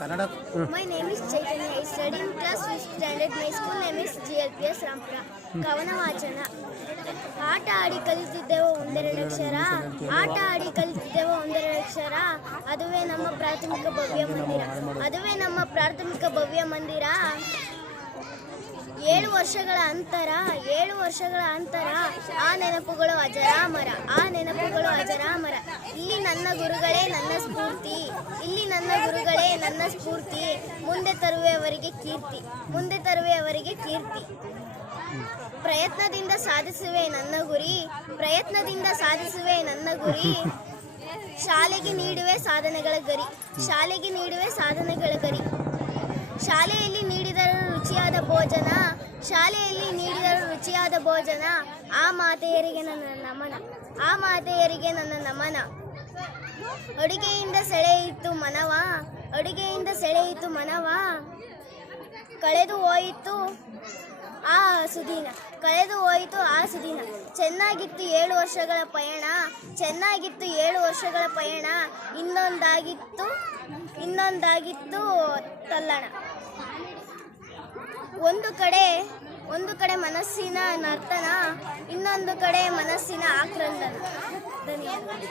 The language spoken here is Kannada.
Kannada. My name is Chaitanya. I study in class 5th standard. My school name is GLPS Rampura. ಕವನ ವಾಚನ. ಆಟ ಆಡಿ ಕಲಿತಿದ್ದೆವು ಒಂದೆರಡಕ್ಷರ, ಆಟ ಆಡಿ ಕಲಿತಿದ್ದೆವು ಒಂದೆರಡಕ್ಷರ, ಅದುವೇ ನಮ್ಮ ಪ್ರಾಥಮಿಕ ಭವ್ಯ ಮಂದಿರ, ಅದುವೇ ನಮ್ಮ ಪ್ರಾಥಮಿಕ ಭವ್ಯ ಮಂದಿರ. 7 ವರ್ಷಗಳ ಅಂತರ, 7 ವರ್ಷಗಳ ಅಂತರ, ಆ ನೆನಪುಗಳು ಅಜರಾಮರ, ಆ ನೆನಪುಗಳು ಅಜರಾಮರ. ಇಲ್ಲಿ ನನ್ನ ಗುರುಗಳೇ ನನ್ನ ಸ್ಫೂರ್ತಿ, ಇಲ್ಲಿ ನನ್ನ ಗುರುಗಳೇ ನನ್ನ ಸ್ಫೂರ್ತಿ, ಮುಂದೆ ತರುವೆಯವರಿಗೆ ಕೀರ್ತಿ, ಮುಂದೆ ತರುವೆಯವರಿಗೆ ಕೀರ್ತಿ. ಪ್ರಯತ್ನದಿಂದ ಸಾಧಿಸುವೆ ನನ್ನ ಗುರಿ, ಪ್ರಯತ್ನದಿಂದ ಸಾಧಿಸುವೆ ನನ್ನ ಗುರಿ. ಶಾಲೆಗೆ ನೀಡುವೆ ಸಾಧನೆಗಳ ಗರಿ, ಶಾಲೆಗೆ ನೀಡುವೆ ಸಾಧನೆಗಳ ಗರಿ. ಶಾಲೆಯಲ್ಲಿ ನೀಡಿದರೂ ರುಚಿಯಾದ ಭೋಜನ, ಶಾಲೆಯಲ್ಲಿ ನೀಡಿದರೂ ರುಚಿಯಾದ ಭೋಜನ, ಆ ಮಾತೆಯರಿಗೆ ನನ್ನ ನಮನ, ಆ ಮಾತೆಯರಿಗೆ ನನ್ನ ನಮನ. ಅಡುಗೆಯಿಂದ ಸೆಳೆಯಿತು ಮನವ, ಅಡುಗೆಯಿಂದ ಸೆಳೆಯಿತು ಮನವ, ಕಳೆದು ಹೋಯಿತು ಆ ಸುದಿನ, ಕಳೆದು ಹೋಯಿತು ಆ ಸುದಿನ. ಚೆನ್ನಾಗಿತ್ತು 7 ವರ್ಷಗಳ ಪಯಣ, ಚೆನ್ನಾಗಿತ್ತು 7 ವರ್ಷಗಳ ಪಯಣ, ಇನ್ನೊಂದಾಗಿತ್ತು ತಲ್ಲಣ. ಒಂದು ಕಡೆ ಮನಸ್ಸಿನ ನರ್ತನ, ಇನ್ನೊಂದು ಕಡೆ ಮನಸ್ಸಿನ ಆಕ್ರಂದನ. ಧನ್ಯವಾದ.